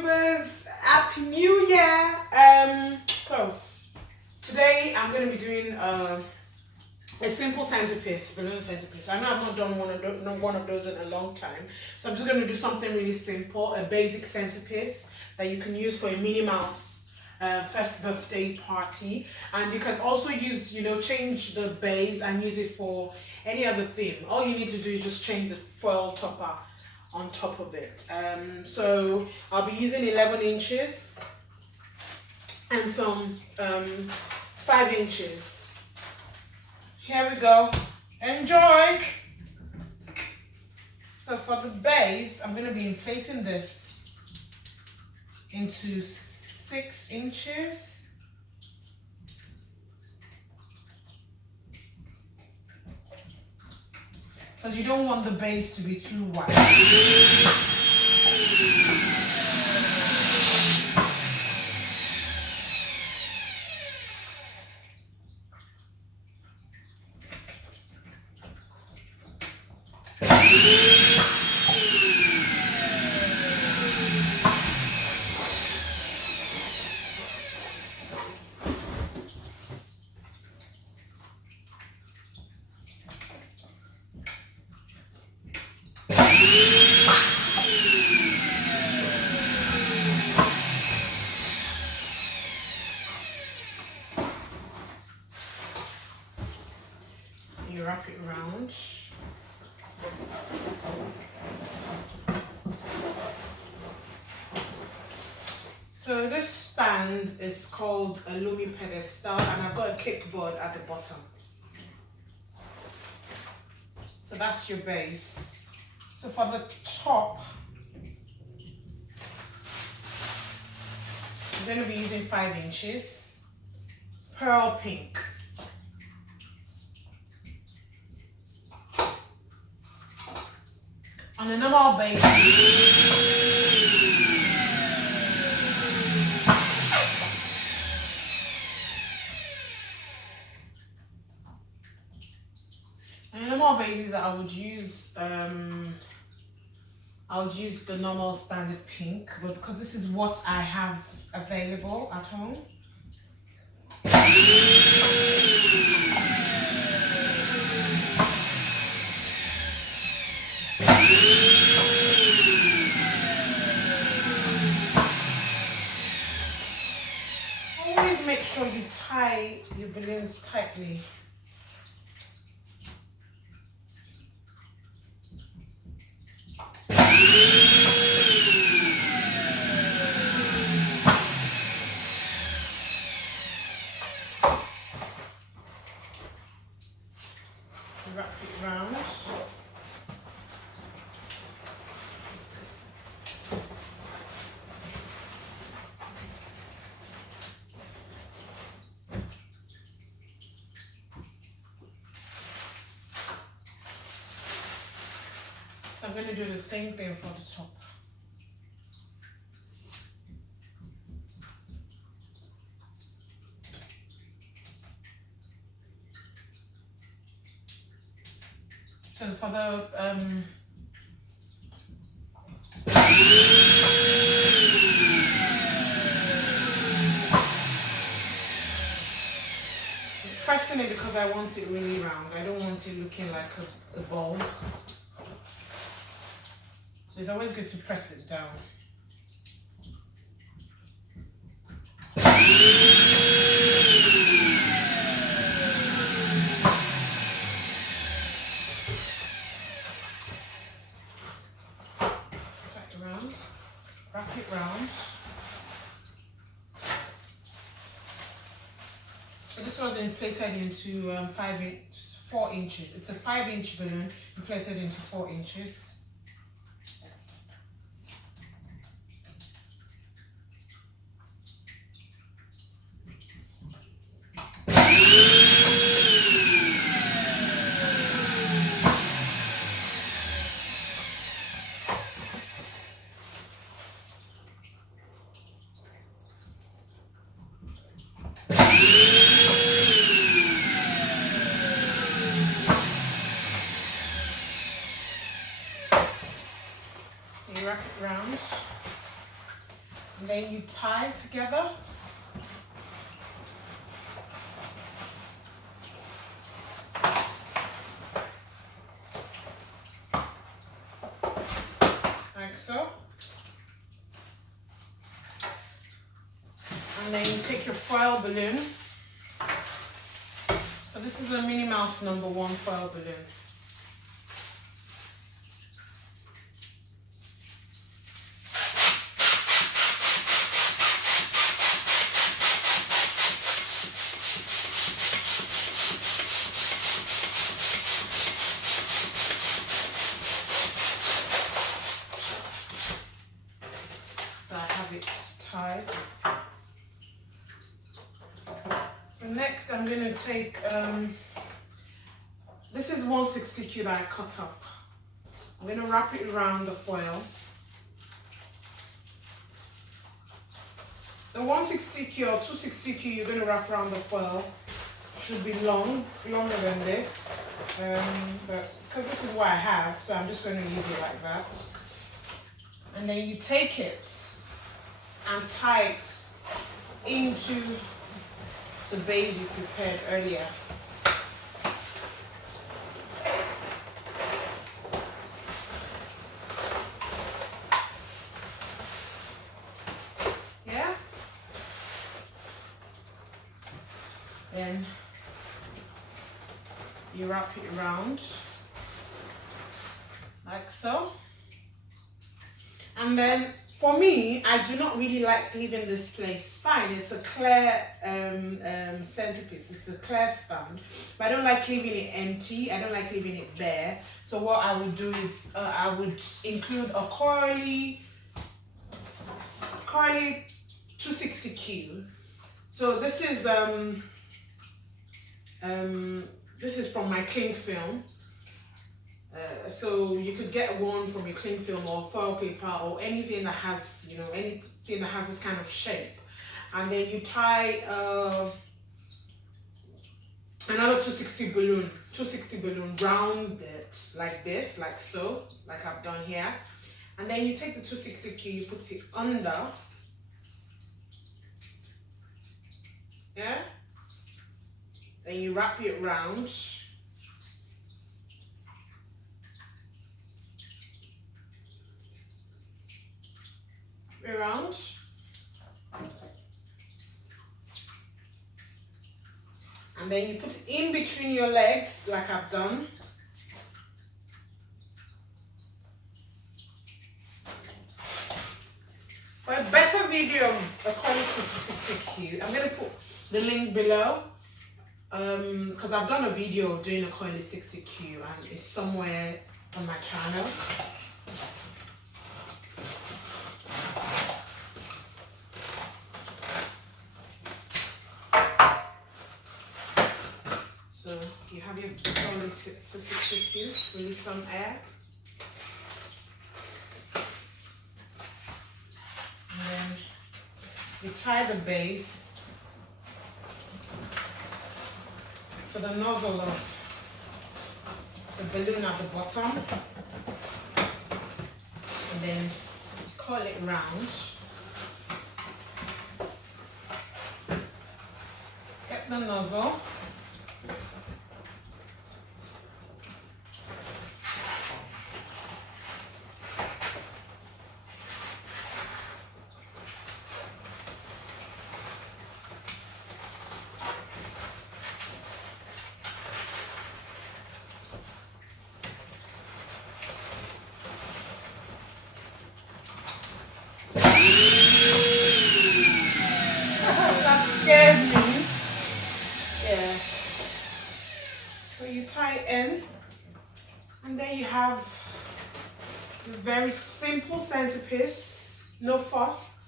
YouTubers, Happy New Year. So today I'm going to be doing a simple centerpiece, balloon centerpiece. I know I've not done one of those in a long time, so I'm just going to do something really simple, a basic centerpiece that you can use for a Minnie Mouse first birthday party. And you can also use, change the base and use it for any other theme. All you need to do is just change the foil topper on top of it. So I'll be using 11 inches and some 5 inches. Here we go. Enjoy! So for the base, I'm going to be inflating this into 6 inches. Because you don't want the base to be too wide. You wrap it around. So this stand is called a Lumi pedestal, and I've got a kickboard at the bottom. So that's your base. So for the top, I'm going to be using 5 inches, pearl pink. On a normal base, bases I would use the normal standard pink, but because this is what I have available at home, always make sure you tie your balloons tightly. Wrap it round. So I'm going to do the same thing for the top. So for the pressing it because I want it really round. I don't want it looking like a ball. So it's always good to press it down. Wrap it round. So this was inflated into 4 inches. It's a 5-inch balloon inflated into 4 inches. Wrap it round. And then you tie it together. Like so. And then you take your foil balloon. So this is a Minnie Mouse #1 foil balloon. So I have it tied. So next I'm going to take, this is 160Q that I cut up. I'm going to wrap it around the foil. The 160Q or 260Q you're going to wrap around the foil should be longer than this, but because this is what I have, so I'm just going to use it like that. And then you take it and tie it into the base you prepared earlier. Yeah? Then you wrap it around like so. And then for me, I do not really like leaving this place. Fine, it's a clear centerpiece. It's a clear stand, but I don't like leaving it empty. I don't like leaving it bare. So what I would do is I would include a curly 260Q. So this is from my cling film. So you could get one from your cling film or foil paper or anything that has, anything that has this kind of shape. And then you tie another 260 balloon, round it like this, like so, like I've done here. And then you take the 260Q, you put it under. Yeah? Then you wrap it round. Around. And then you put it in between your legs like I've done. For a better video of a quality 60Q, I'm going to put the link below because I've done a video of doing a coily 60Q and it's somewhere on my channel. So you have your coily 60Q, release some air. And then you tie the base to the nozzle of the balloon at the bottom, and then you curl it round. Get the nozzle. That scared me. Yeah. So you tie it in, and then you have a very simple centerpiece, no fuss.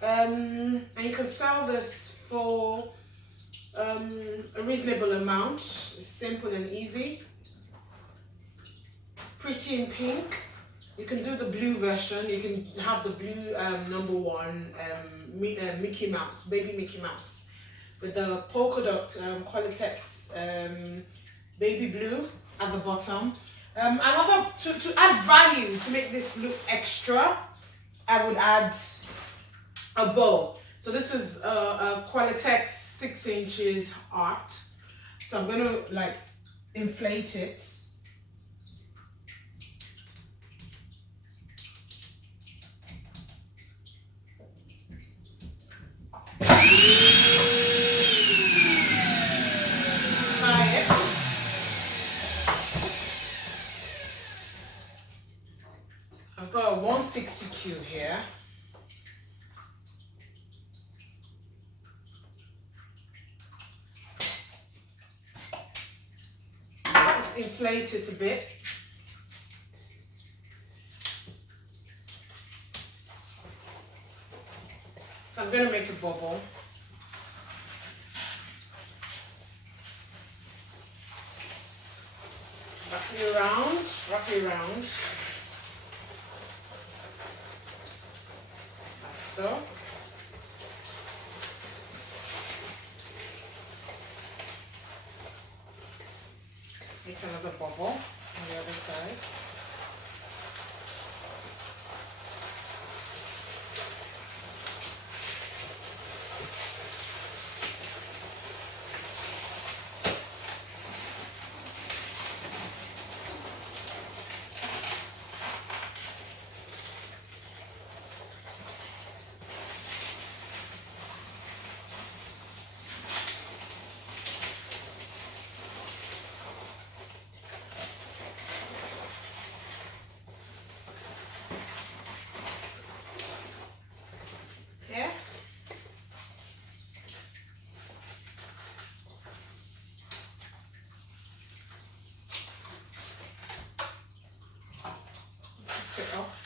And you can sell this for a reasonable amount. It's simple and easy. Pretty in pink. You can do the blue version. You can have the blue #1 Mickey Mouse, baby Mickey Mouse, with the polka dot Qualitex baby blue at the bottom. Another to add value, to make this look extra, I would add a bow. So this is a Qualitex 6 inches art. So I'm gonna like inflate it. Try it. I've got a 160Q here. Just inflate it a bit. So I'm going to make a bubble. Wrap it around, wrap it around. Like so. Make another bubble on the other side. Yeah. Put it off.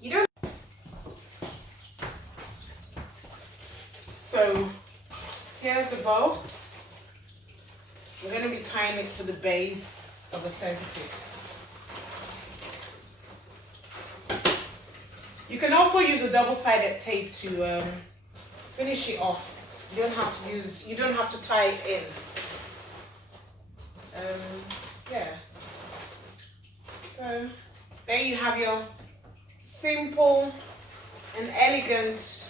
You don't. So here's the bow. We're going to be tying it to the base of the centerpiece. You can also use a double-sided tape to finish it off. You don't have to tie it in. Yeah. So there you have your simple and elegant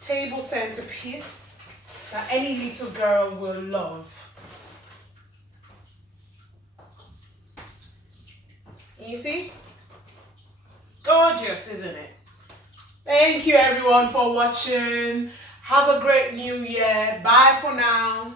table centerpiece that any little girl will love. Easy? Gorgeous, isn't it? Thank you everyone for watching. Have a great new year. Bye for now.